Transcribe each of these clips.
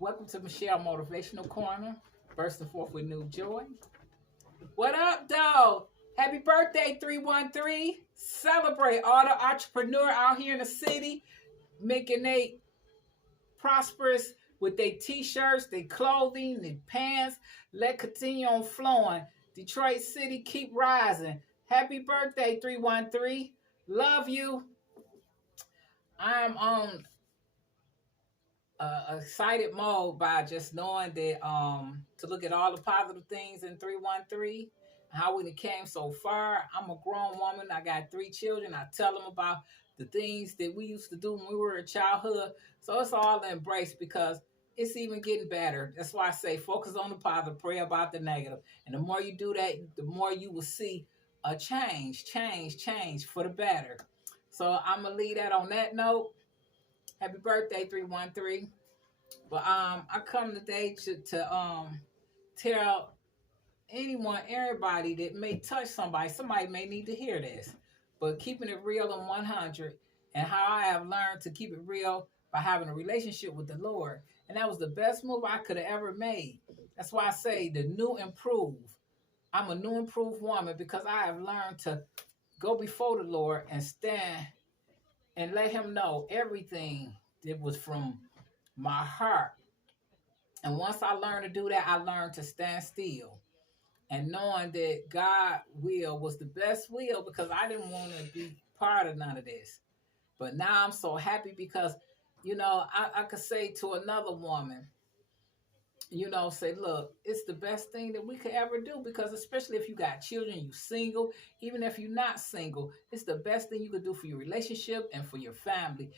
Welcome to Michelle Motivational Corner. Bursting forth with new joy. What up, though? Happy birthday, 313. Celebrate all the entrepreneur out here in the city making they prosperous with their t-shirts, their clothing, their pants. Let continue on flowing. Detroit City, keep rising. Happy birthday, 313. Love you. I'm on excited mode by just knowing that to look at all the positive things in 313, how we came so far. I'm a grown woman. I got 3 children. I tell them about the things that we used to do when we were in childhood. So it's all embraced because it's even getting better. That's why I say focus on the positive, pray about the negative. And the more you do that, the more you will see a change for the better. So I'm gonna leave that on that note. Happy birthday, 313. But I come today to tell anyone, everybody that may touch somebody. Somebody may need to hear this. But keeping it real and 100, and how I have learned to keep it real by having a relationship with the Lord. And that was the best move I could have ever made. That's why I say the new improved. I'm a new improved woman because I have learned to go before the Lord and stand and let him know everything that was from my heart. And once I learned to do that, I learned to stand still and knowing that God will was the best will because I didn't want to be part of none of this. But now I'm so happy because, I could say to another woman, say, look, it's the best thing that we could ever do because especially if you got children, you single, even if you're not single, it's the best thing you could do for your relationship and for your family,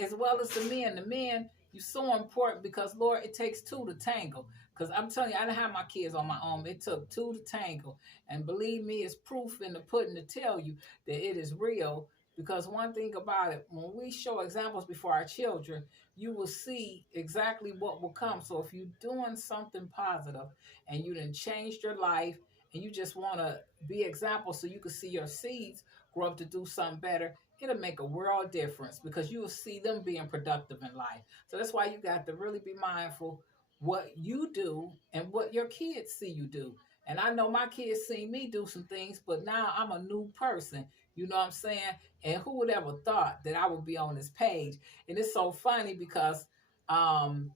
as well as the men. The men, you're so important because, Lord, it takes two to tangle. Because I'm telling you, I didn't have my kids on my own. It took two to tangle. And believe me, it's proof in the pudding to tell you that it is real. Because one thing about it, when we show examples before our children, you will see exactly what will come. So if you're doing something positive and you done changed your life and you just want to be example so you can see your seeds grow up to do something better, it'll make a world difference because you will see them being productive in life. So that's why you got to really be mindful what you do and what your kids see you do. And I know my kids see me do some things, but now I'm a new person. You know what I'm saying? And who would ever thought that I would be on this page? And it's so funny because I'm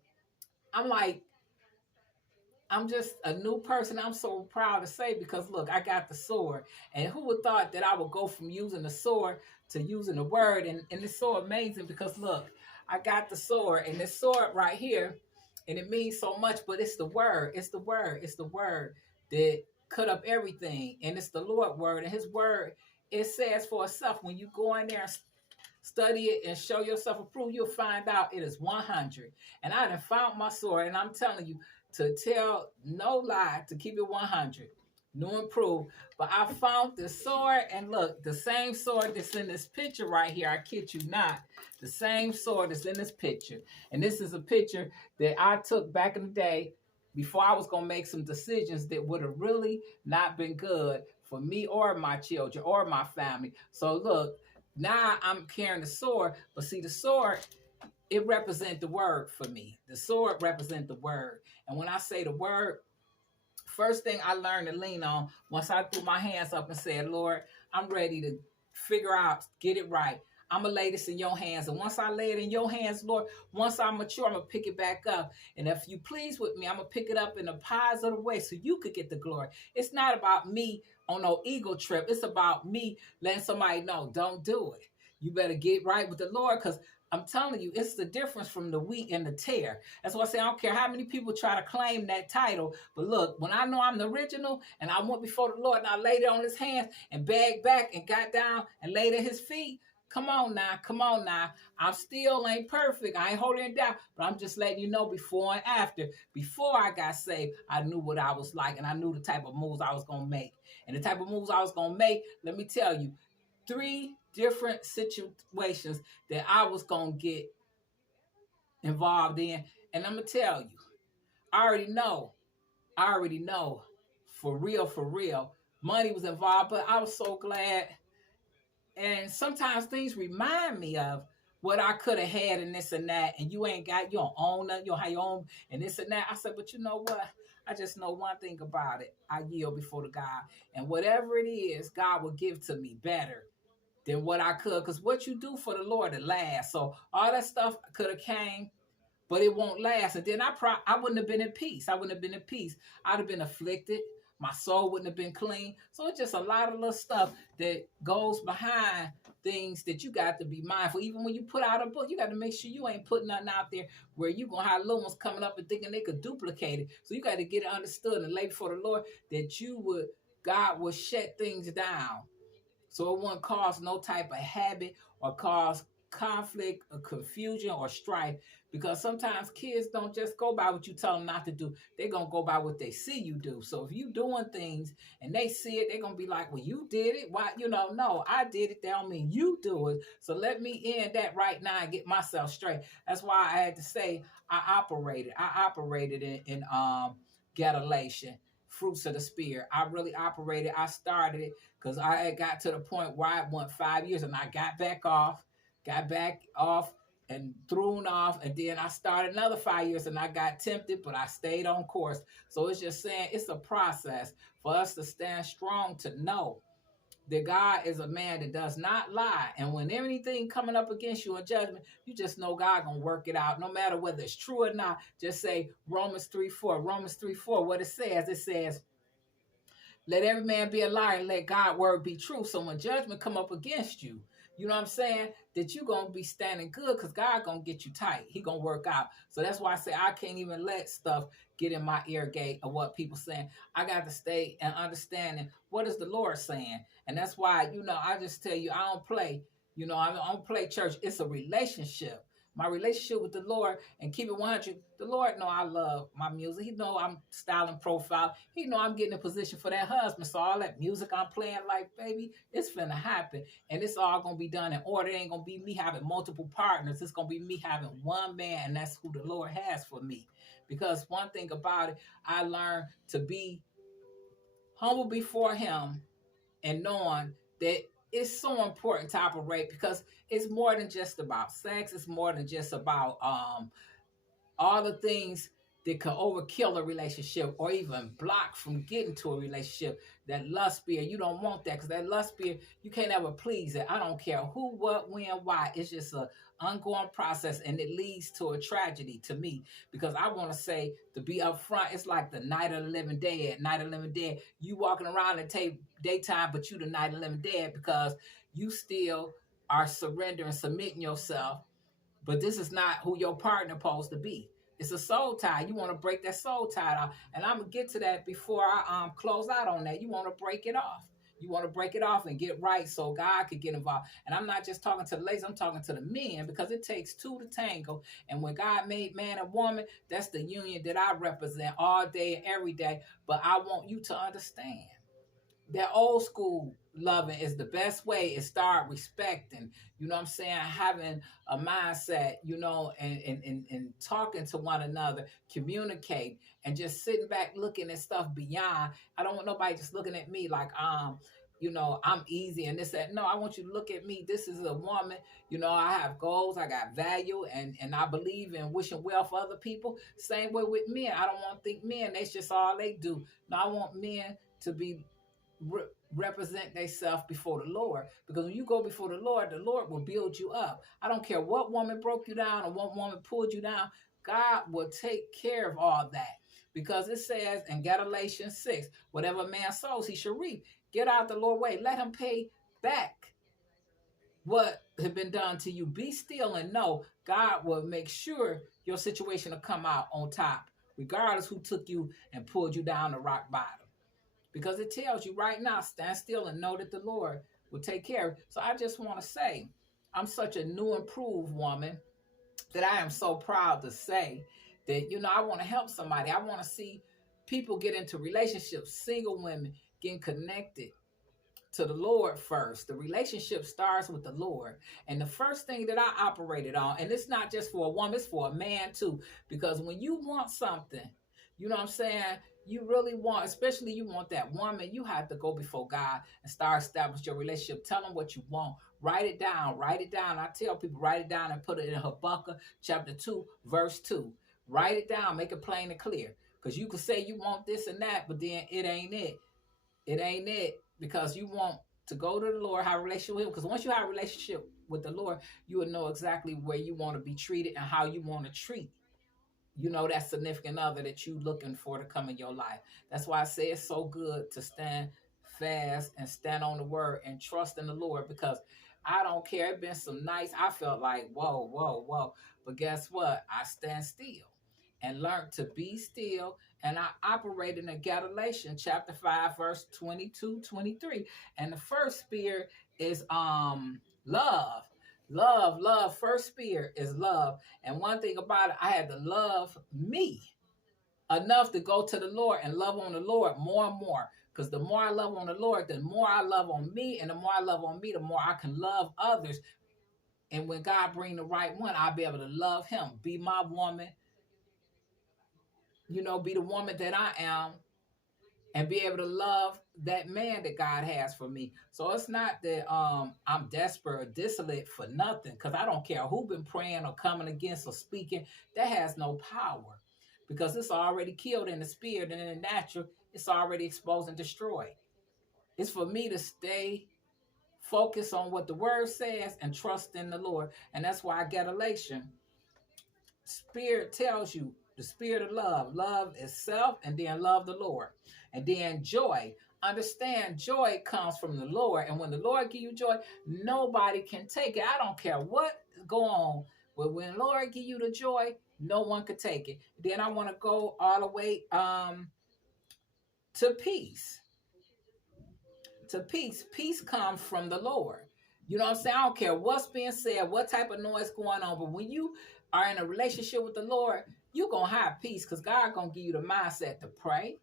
like, I'm just a new person. I'm so proud to say because look, I got the sword. And who would thought that I would go from using the sword to using the word? And it's so amazing because look, I got the sword and this sword right here, and it means so much, but it's the word. It's the word. It's the word that cut up everything. And it's the Lord word. And his word, it says for itself. When you go in there and study it and show yourself approved, you'll find out it is 100. And I done found my sword, and I'm telling you, to tell no lie, to keep it 100. New improved. But I found the sword, and look, the same sword that's in this picture right here, I kid you not, the same sword that's in this picture. And this is a picture that I took back in the day before I was going to make some decisions that would have really not been good for me or my children or my family. So look, now I'm carrying the sword, but see the sword, it represents the word for me. The sword represents the word. And when I say the word, first thing I learned to lean on, once I threw my hands up and said, Lord, I'm ready to figure out, get it right. I'm going to lay this in your hands. And once I lay it in your hands, Lord, once I'm mature, I'm going to pick it back up. And if you please with me, I'm going to pick it up in a positive way so you could get the glory. It's not about me on no ego trip. It's about me letting somebody know, don't do it. You better get right with the Lord because I'm telling you, it's the difference from the wheat and the tear. That's why I say I don't care how many people try to claim that title. But look, when I know I'm the original and I went before the Lord and I laid it on his hands and begged back and got down and laid at his feet, come on now. I still ain't perfect. I ain't holding it down. But I'm just letting you know before and after. Before I got saved, I knew what I was like and I knew the type of moves I was going to make. And the type of moves I was going to make, let me tell you, 3 different situations that I was going to get involved in. And I'm going to tell you, I already know, for real, money was involved, but I was so glad. And sometimes things remind me of what I could have had and this and that, and you ain't got, you don't own nothing, you don't have your own, and this and that. I said, but you know what? I just know one thing about it. I yield before the God, and whatever it is, God will give to me better than what I could. Because what you do for the Lord, it lasts. So all that stuff could have came, but it won't last. And then I wouldn't have been in peace. I wouldn't have been in peace. I'd have been afflicted. My soul wouldn't have been clean. So it's just a lot of little stuff that goes behind things that you got to be mindful. Even when you put out a book, you got to make sure you ain't putting nothing out there where you going to have little ones coming up and thinking they could duplicate it. So you got to get it understood and lay before the Lord that God will shut things down so it won't cause no type of habit or cause conflict or confusion or strife. Because sometimes kids don't just go by what you tell them not to do. They're going to go by what they see you do. So if you doing things and they see it, they're going to be like, well, you did it. Why? No, I did it. That don't mean you do it. So let me end that right now and get myself straight. That's why I had to say I operated in Galatians, fruits of the spirit. I really operated. I started it because I had got to the point where I went 5 years and I got back off and thrown off. And then I started another 5 years and I got tempted, but I stayed on course. So it's just saying it's a process for us to stand strong, to know that God is a man that does not lie. And when anything coming up against you in judgment, you just know God gonna work it out, no matter whether it's true or not. Just say Romans 3:4. Romans 3:4, what it says, let every man be a liar and let God's word be true. So when judgment come up against you, you know what I'm saying, that you going to be standing good because God going to get you tight. He going to work out. So that's why I say I can't even let stuff get in my ear gate of what people saying. I got to stay and understanding what is the Lord saying. And that's why, I just tell you, I don't play. I don't play church. It's a relationship. My relationship with the Lord, and keep it 100. The Lord know I love my music. He know I'm styling profile. He know I'm getting in position for that husband. So all that music I'm playing, like, baby, it's finna happen. And it's all gonna be done in order. It ain't gonna be me having multiple partners. It's gonna be me having one man, and that's who the Lord has for me. Because one thing about it, I learned to be humble before him and knowing that it's so important to operate because it's more than just about sex. It's more than just about all the things that could overkill a relationship or even block from getting to a relationship. That lust spirit, you don't want that, because that lust spirit, you can't ever please it. I don't care who, what, when, why. It's just a ongoing process, and it leads to a tragedy to me, because I want to say, to be upfront, it's like the night of the living dead. Night of the living dead. You walking around in daytime, but you the night of the living dead, because you still are surrendering, submitting yourself. But this is not who your partner supposed to be. It's a soul tie. You want to break that soul tie off. And I'm going to get to that before I close out on that. You want to break it off. You want to break it off and get right so God could get involved. And I'm not just talking to the ladies, I'm talking to the men, because it takes two to tango. And when God made man and woman, that's the union that I represent all day and every day. But I want you to understand that old school loving is the best way, is start respecting, having a mindset, and talking to one another, communicate, and just sitting back looking at stuff beyond. I don't want nobody just looking at me like I'm easy and this, that. No, I want you to look at me. This is a woman, I have goals, I got value, and I believe in wishing well for other people. Same way with men. I don't want to think men, that's just all they do. No, I want men to be represent themselves before the Lord, because when you go before the Lord will build you up. I don't care what woman broke you down or what woman pulled you down. God will take care of all that, because it says in Galatians 6, whatever man sows, he shall reap. Get out the Lord's way. Let him pay back what had been done to you. Be still and know God will make sure your situation will come out on top, regardless who took you and pulled you down the rock bottom. Because it tells you right now, stand still and know that the Lord will take care of it. So I just want to say, I'm such a new, improved woman that I am so proud to say that, I want to help somebody. I want to see people get into relationships, single women getting connected to the Lord first. The relationship starts with the Lord. And the first thing that I operated on, and it's not just for a woman, it's for a man too. Because when you want something, you know what I'm saying, you really want, especially you want that woman, you have to go before God and start establishing your relationship. Tell him what you want. Write it down. Write it down. I tell people, write it down and put it in Habakkuk chapter 2, verse 2. Write it down. Make it plain and clear. Because you could say you want this and that, but then it ain't it. It ain't it, because you want to go to the Lord, have a relationship with him. Because once you have a relationship with the Lord, you will know exactly where you want to be treated and how you want to treat, that significant other that you looking for to come in your life. That's why I say it's so good to stand fast and stand on the word and trust in the Lord, because I don't care. It's been some nights I felt like, whoa, whoa, whoa. But guess what? I stand still and learned to be still. And I operate in Galatians chapter 5, verse 22, 23. And the first spirit is love. Love. First spirit is love. And one thing about it, I had to love me enough to go to the Lord and love on the Lord more and more. Because the more I love on the Lord, the more I love on me. And the more I love on me, the more I can love others. And when God bring the right one, I'll be able to love him. Be my woman, be the woman that I am, and be able to love that man that God has for me. So it's not that I'm desperate or desolate for nothing, because I don't care who been praying or coming against or speaking. That has no power, because it's already killed in the spirit, and in the natural, it's already exposed and destroyed. It's for me to stay focused on what the word says and trust in the Lord. And that's why I get elation. Spirit tells you the spirit of love. Love itself, and then love the Lord. And then joy. Understand, joy comes from the Lord. And when the Lord give you joy, nobody can take it. I don't care what go on. But when the Lord give you the joy, no one could take it. Then I want to go all the way to peace. To peace. Peace comes from the Lord. You know what I'm saying? I don't care what's being said, what type of noise going on. But when you are in a relationship with the Lord, you're going to have peace, because God going to give you the mindset to pray.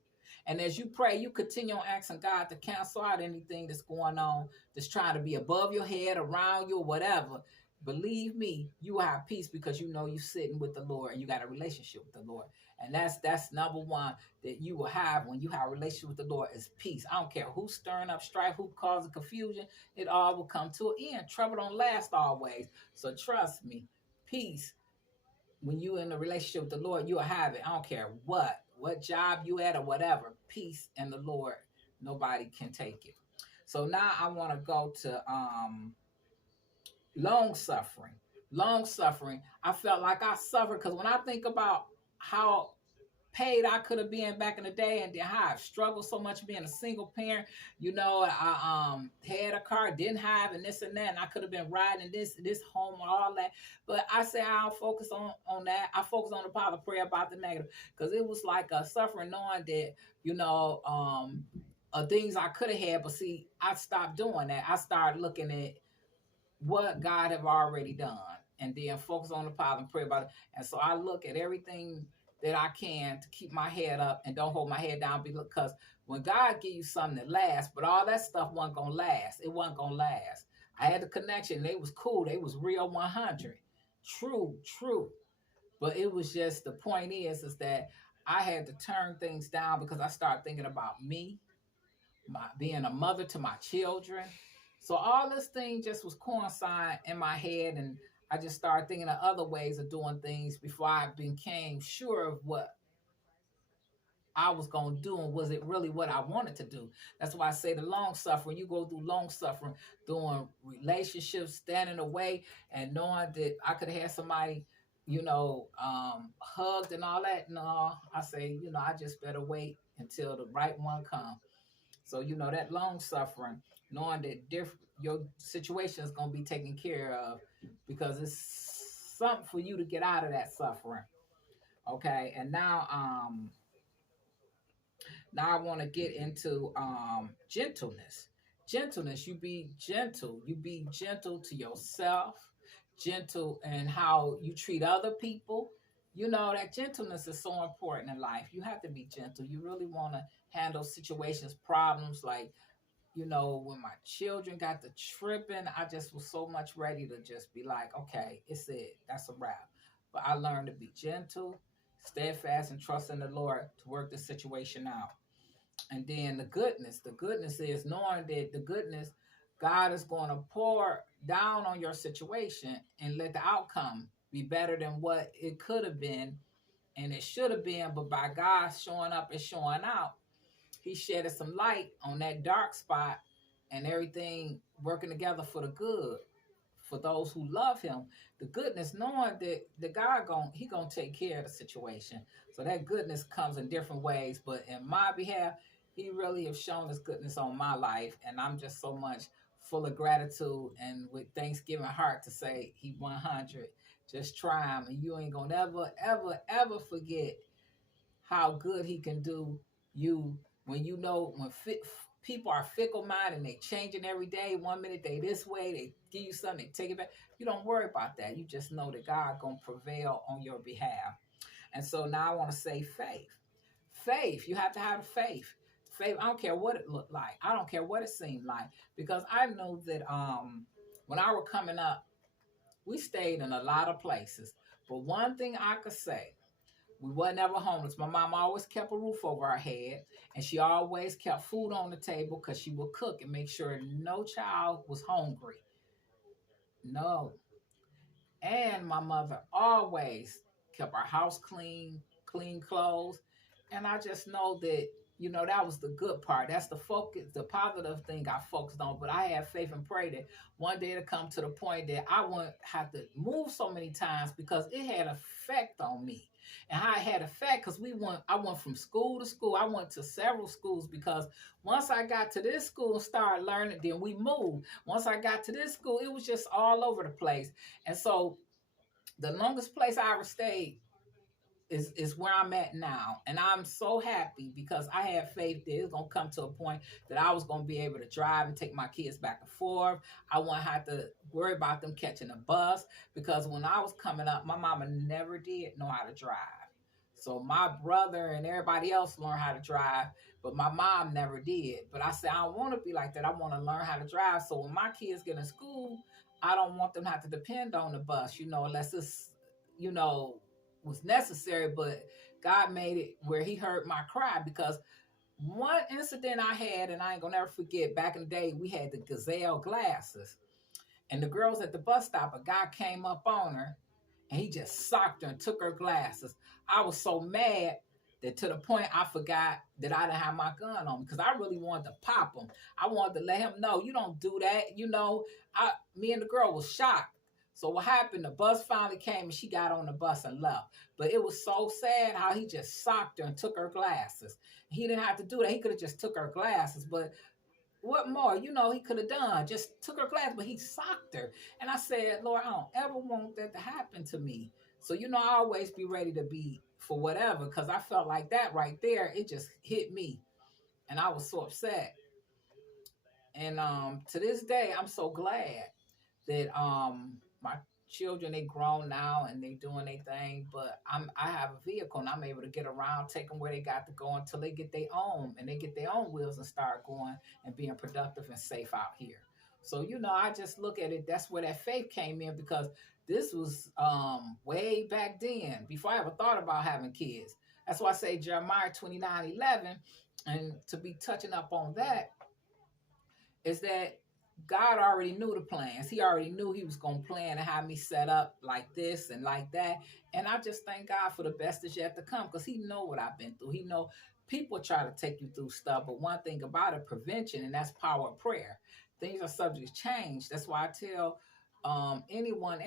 And as you pray, you continue on asking God to cancel out anything that's going on, that's trying to be above your head, around you, or whatever. Believe me, you will have peace, because you know you're sitting with the Lord and you got a relationship with the Lord. And that's number one that you will have when you have a relationship with the Lord, is peace. I don't care who's stirring up strife, who causing confusion. It all will come to an end. Trouble don't last always. So trust me, peace. When you in a relationship with the Lord, you'll have it. I don't care what job you at or whatever. Peace in the Lord, nobody can take it. So now I want to go to long suffering. Long suffering. I felt like I suffered, because when I think about how paid I could have been back in the day, and then how I've struggled so much being a single parent. I had a car, didn't have, and this and that, and I could have been riding this home and all that. But I say I'll focus on that. I focus on the power of prayer about the negative, because it was like a suffering knowing that, things I could have had. But see, I stopped doing that. I started looking at what God have already done, and then focus on the power and pray about it. And so I look at everything that I can to keep my head up and don't hold my head down, because when God give you something that lasts, but all that stuff wasn't gonna last. It wasn't gonna last. I had the connection. They was cool. They was real 100. True. But it was just, the point is that I had to turn things down, because I started thinking about me, being a mother to my children. So all this thing just was coinciding in my head, and I just started thinking of other ways of doing things before I became sure of what I was going to do, and was it really what I wanted to do. That's why I say the long suffering. You go through long suffering, doing relationships, standing away, and knowing that I could have had somebody, hugged and all that. No, I say, I just better wait until the right one comes. So, that long suffering, knowing that your situation is going to be taken care of, because it's something for you to get out of that suffering. Okay. And now I want to get into gentleness. Gentleness, you be gentle. You be gentle to yourself, gentle in how you treat other people. That gentleness is so important in life. You have to be gentle. You really want to handle situations, problems, like, when my children got to tripping, I just was so much ready to just be like, okay, it's it. That's a wrap. But I learned to be gentle, steadfast, and trust in the Lord to work the situation out. And then the goodness is knowing that the goodness, God is going to pour down on your situation and let the outcome be better than what it could have been and it should have been. But by God showing up and showing out, he shedded some light on that dark spot and everything working together for the good for those who love him. The goodness, knowing that the God gonna take care of the situation. So that goodness comes in different ways. But in my behalf, he really have shown his goodness on my life, and I'm just so much full of gratitude and with Thanksgiving heart to say he 100. Just try him, and you ain't gonna ever forget how good he can do you when you know people are fickle minded and they changing every day. 1 minute they this way, they give you something, they take it back. You don't worry about that. You just know that God gonna prevail on your behalf. And so now I want to say faith. Faith, you have to have faith. Faith, I don't care what it looked like. I don't care what it seemed like. Because I know that when I was coming up, we stayed in a lot of places. But one thing I could say, we wasn't ever homeless. My mom always kept a roof over our head, and she always kept food on the table because she would cook and make sure no child was hungry. No. And my mother always kept our house clean, clean clothes. And I just know that, that was the good part. That's the focus, the positive thing I focused on. But I had faith and pray that one day it'll come to the point that I wouldn't have to move so many times because it had effect on me. And how it had effect because I went from school to school. I went to several schools because once I got to this school and started learning, then we moved. Once I got to this school, it was just all over the place. And so the longest place I ever stayed is where I'm at now. And I'm so happy because I had faith that it's going to come to a point that I was going to be able to drive and take my kids back and forth. I won't have to worry about them catching a bus because when I was coming up, my mama never did know how to drive. So my brother and everybody else learned how to drive, but my mom never did. But I said, I don't want to be like that. I want to learn how to drive. So when my kids get in school, I don't want them to have to depend on the bus, unless it's, was necessary. But God made it where he heard my cry because one incident I had, and I ain't gonna never forget, back in the day, we had the gazelle glasses. And the girls at the bus stop, a guy came up on her and he just socked her and took her glasses. I was so mad that to the point I forgot that I didn't have my gun on me because I really wanted to pop him. I wanted to let him know, you don't do that. Me and the girl was shocked. So what happened, the bus finally came and she got on the bus and left. But it was so sad how he just socked her and took her glasses. He didn't have to do that. He could have just took her glasses. But what more? He could have done. Just took her glasses, but he socked her. And I said, Lord, I don't ever want that to happen to me. So, I always be ready to be for whatever because I felt like that right there. It just hit me. And I was so upset. And to this day, I'm so glad that my children, they grown now and they doing their thing, but I have a vehicle and I'm able to get around, take them where they got to go until they get their own and they get their own wheels and start going and being productive and safe out here. So, I just look at it, that's where that faith came in because this was way back then, before I ever thought about having kids. That's why I say Jeremiah 29:11, and to be touching up on that is that God already knew the plans. He already knew he was going to plan and have me set up like this and like that. And I just thank God for the best is yet to come because he know what I've been through. He know people try to take you through stuff, but one thing about it, prevention, and that's power of prayer. Things are subject to change. That's why I tell everyone,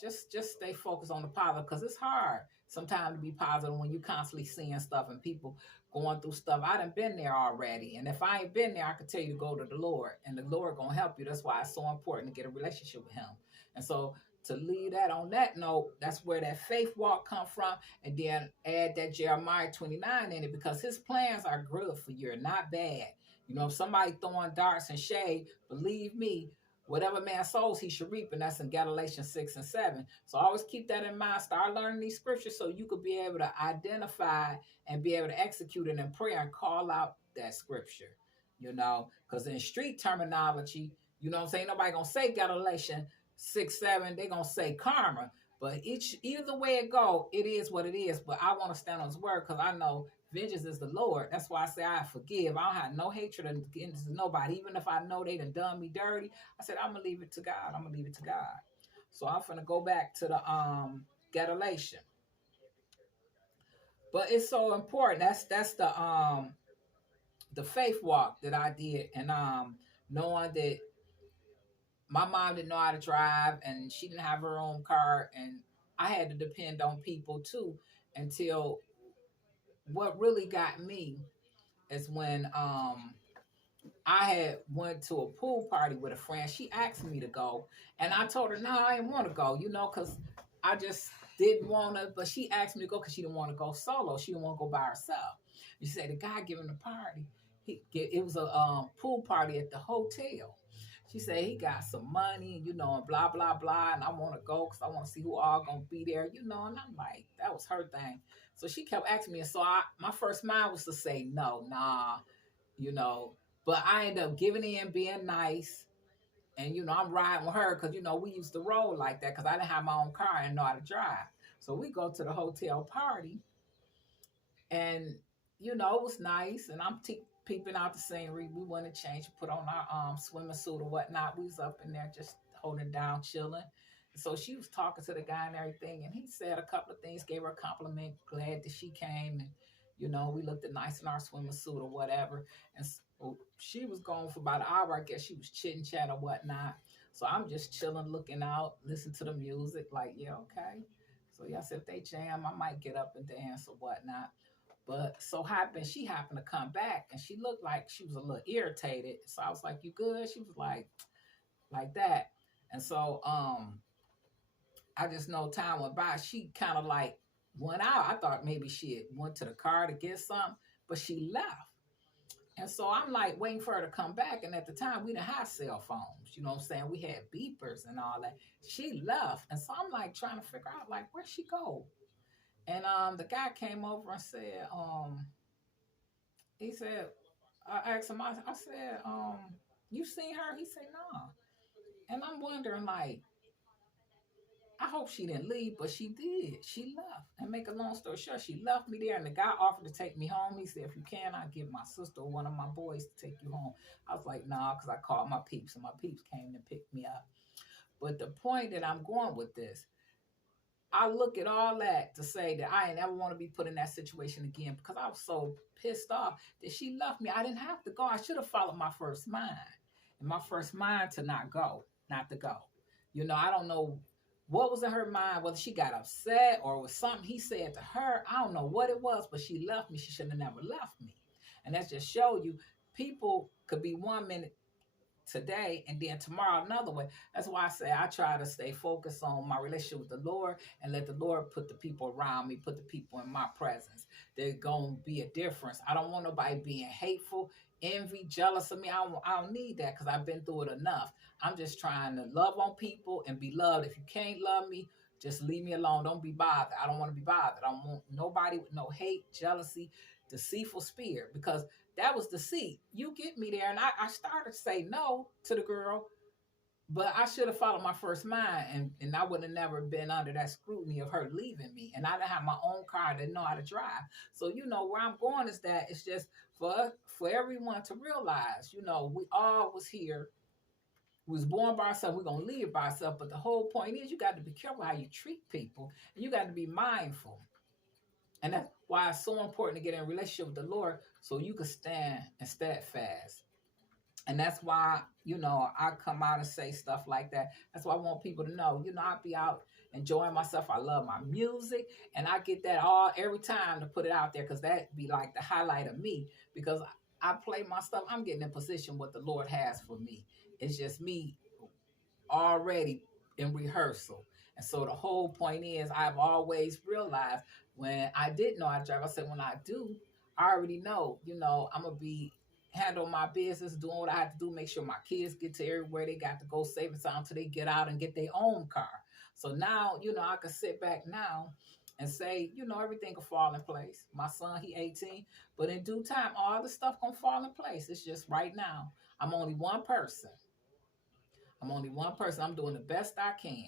just stay focused on the positive because it's hard sometimes to be positive when you constantly seeing stuff and people going through stuff. I done been there already. And if I ain't been there, I could tell you to go to the Lord and the Lord gonna help you. That's why it's so important to get a relationship with him. And so to leave that on that note, that's where that faith walk come from. And then add that Jeremiah 29 in it because his plans are good for you, not bad. If somebody throwing darts and shade, believe me, whatever man sows, he should reap, and that's in Galatians 6:7. So always keep that in mind. Start learning these scriptures so you could be able to identify and be able to execute it in prayer and call out that scripture, because in street terminology, what I'm saying, nobody gonna say Galatians 6:7, they gonna say karma. But either way it go, it is what it is. But I want to stand on his word because I know vengeance is the Lord. That's why I say I forgive. I don't have no hatred against nobody. Even if I know they done me dirty, I said I'm gonna leave it to God. I'm gonna leave it to God. So I'm gonna go back to the Galatian. But it's so important. That's the faith walk that I did, and knowing that my mom didn't know how to drive and she didn't have her own car, and I had to depend on people too, until what really got me is when I had went to a pool party with a friend. She asked me to go, and I told her no, I didn't want to go, because I just didn't want to. But she asked me to go because she didn't want to go solo. She didn't want to go by herself. And she said the guy giving the party, it was a pool party at the hotel. She said he got some money, and blah blah blah, and I want to go because I want to see who all gonna be there, And I'm like, that was her thing. So she kept asking me, and so my first mind was to say no, nah, you know. But I ended up giving in, being nice. And, I'm riding with her because, we used to roll like that because I didn't have my own car and know how to drive. So we go to the hotel party and, it was nice. And I'm peeping out the scenery. We went to change, put on our swimming suit or whatnot. We was up in there just holding down, chilling. So she was talking to the guy and everything. And he said a couple of things, gave her a compliment, glad that she came. And, we looked nice in our swimming suit or whatever. And so she was gone for about an hour. I guess she was chit and chat or whatnot. So I'm just chilling, looking out, listening to the music, like, yeah, okay. So yeah, I said if they jam, I might get up and dance or whatnot. But she happened to come back and she looked like she was a little irritated. So I was like, you good? She was like that. And so I just know time went by. She kind of like went out. I thought maybe she had went to the car to get something, but she left. And so I'm like waiting for her to come back. And at the time, we didn't have cell phones. You know what I'm saying? We had beepers and all that. She left. And so I'm like trying to figure out, like, where'd she go? And the guy came over and said, he said, I asked him, I said, you seen her? He said, no. And I'm wondering, like, I hope she didn't leave, but she did. She left. And make a long story short, she left me there, and the guy offered to take me home. He said, if you can, I'll give my sister or one of my boys to take you home. I was like, nah, because I called my peeps, and my peeps came and picked me up. But the point that I'm going with this, I look at all that to say that I ain't ever want to be put in that situation again because I was so pissed off that she left me. I didn't have to go. I should have followed my first mind. And my first mind to not to go. I don't know what was in her mind, whether she got upset or was something he said to her. I don't know what it was, but she left me. She should have never left me. And that just show you people could be 1 minute today and then tomorrow another way. That's why I say I try to stay focused on my relationship with the Lord and let the Lord put the people around me, put the people in my presence. There's going to be a difference. I don't want nobody being hateful, envy, jealous of me. I don't need that because I've been through it enough. I'm just trying to love on people and be loved. If you can't love me, just leave me alone. Don't be bothered. I don't want to be bothered. I don't want nobody with no hate, jealousy, deceitful spirit, because that was deceit. You get me there. And I started to say no to the girl, but I should have followed my first mind, and I would have never been under that scrutiny of her leaving me. And I didn't have my own car. I didn't know how to drive. So, where I'm going is that it's just for everyone to realize, we all was here. We was born by ourselves. We're going to leave by ourselves. But the whole point is you got to be careful how you treat people. And you got to be mindful. And that's why it's so important to get in a relationship with the Lord so you can stand and steadfast. And that's why, I come out and say stuff like that. That's why I want people to know, I be out enjoying myself. I love my music. And I get that every time to put it out there because that be like the highlight of me because I play my stuff. I'm getting in position what the Lord has for me. It's just me already in rehearsal. And so the whole point is I've always realized when I didn't know how to drive, I said, when I do, I already know, I'm going to be handle my business, doing what I have to do, make sure my kids get to everywhere they got to go safe and sound until they get out and get their own car. So now, I can sit back now and say, everything will fall in place. My son, he 18, but in due time, all the stuff going to fall in place. It's just right now, I'm only one person. I'm doing the best I can.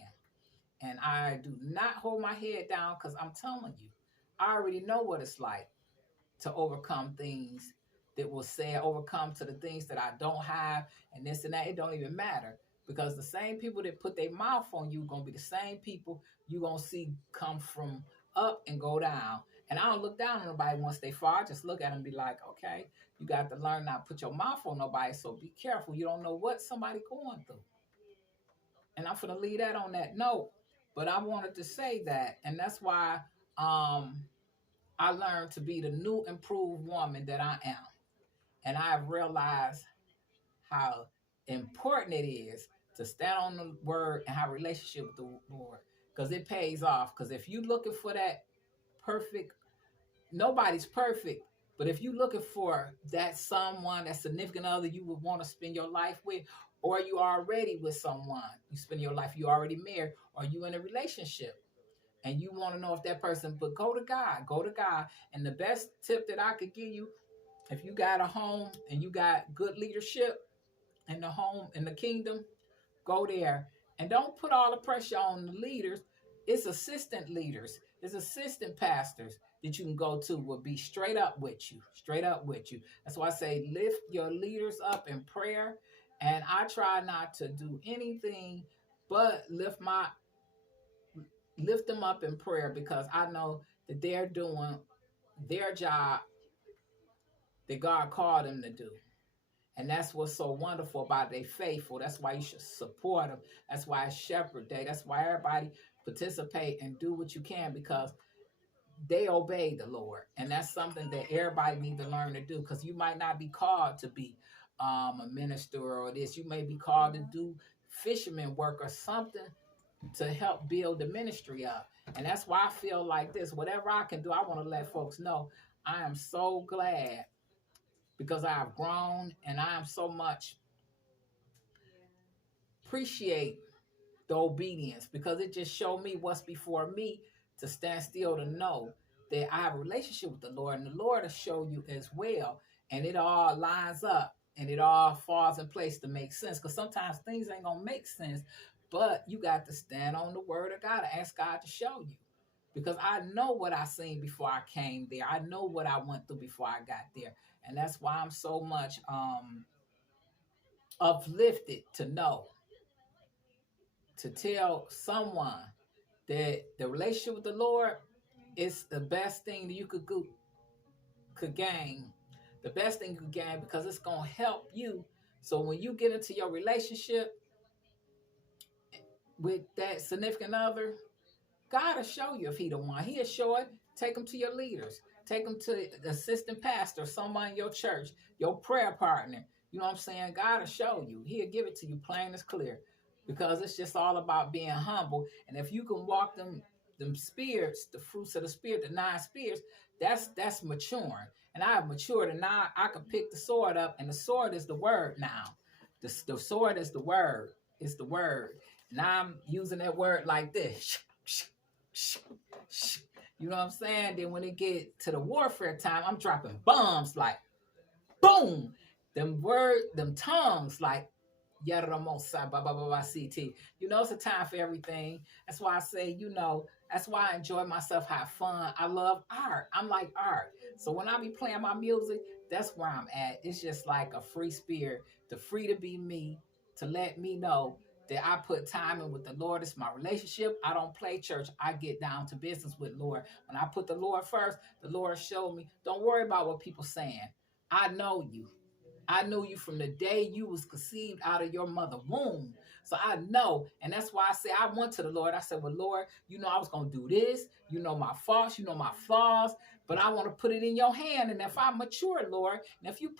And I do not hold my head down because I'm telling you, I already know what it's like. to overcome things that will say overcome to the things that I don't have and this and that. It don't even matter because the same people that put their mouth on you gonna be the same people you gonna see come from up and go down. And I don't look down on nobody once they fall. I just look at them and be like, okay, you got to learn not to put your mouth on nobody. So be careful. You don't know what somebody going through. And I'm gonna leave that on that note. But I wanted to say that, and that's why um, I learned to be the new improved woman that I am. And I have realized how important it is to stand on the word and have a relationship with the Lord because it pays off. Because if you're looking for that perfect, nobody's perfect, but if you're looking for that someone, that significant other you would want to spend your life with, or you are already with someone, you spend your life, you already married, or you in a relationship, and you want to know if that person, but go to God, go to God. And the best tip that I could give you, if you got a home and you got good leadership in the home, in the kingdom, go there. And don't put all the pressure on the leaders. It's assistant leaders, it's assistant pastors that you can go to will be straight up with you, straight up with you. That's why I say lift your leaders up in prayer. And I try not to do anything but lift them up in prayer because I know that they're doing their job that God called them to do. And that's what's so wonderful about they faithful. That's why you should support them. That's why it's Shepherd Day. That's why everybody participate and do what you can because they obey the Lord. And that's something that everybody need to learn to do because you might not be called to be a minister or this. You may be called to do fisherman work or something to help build the ministry up. And that's why I feel like this. Whatever I can do, I want to let folks know I am so glad because I have grown and I am so much appreciate the obedience because it just showed me what's before me to stand still to know that I have a relationship with the Lord and the Lord will show you as well. And it all lines up and it all falls in place to make sense because sometimes things ain't going to make sense, but you got to stand on the word of God and ask God to show you because I know what I seen before I came there. I know what I went through before I got there. And that's why I'm so much uplifted to know, to tell someone that the relationship with the Lord is the best thing that you could gain. The best thing you could gain because it's gonna help you. So when you get into your relationship with that significant other, God will show you if he the one. He'll show it. Take them to your leaders. Take them to the assistant pastor, someone in your church, your prayer partner. You know what I'm saying? God will show you. He'll give it to you plain as clear. Because it's just all about being humble. And if you can walk them spirits, the fruits of the spirit, the 9 spirits, that's maturing. And I have matured, and now I can pick the sword up, and the sword is the word now. The sword is the word. It's the word. Now I'm using that word like this. You know what I'm saying? Then when it get to the warfare time, I'm dropping bombs like boom. Them tongues like Yaramosa, ba ba ba ba CT. You know, it's a time for everything. That's why I say, that's why I enjoy myself, have fun. I love art. I'm like art. So when I be playing my music, that's where I'm at. It's just like a free spirit, to free to be me, to let me know that I put time in with the Lord. It's my relationship. I don't play church. I get down to business with Lord. When I put the Lord first, the Lord showed me, don't worry about what people saying. I know you. I knew you from the day you was conceived out of your mother womb. So I know. And that's why I say I went to the Lord. I said, well, Lord, I was going to do this. You know my faults. You know my flaws. But I want to put it in your hand. And if I mature, Lord, and if you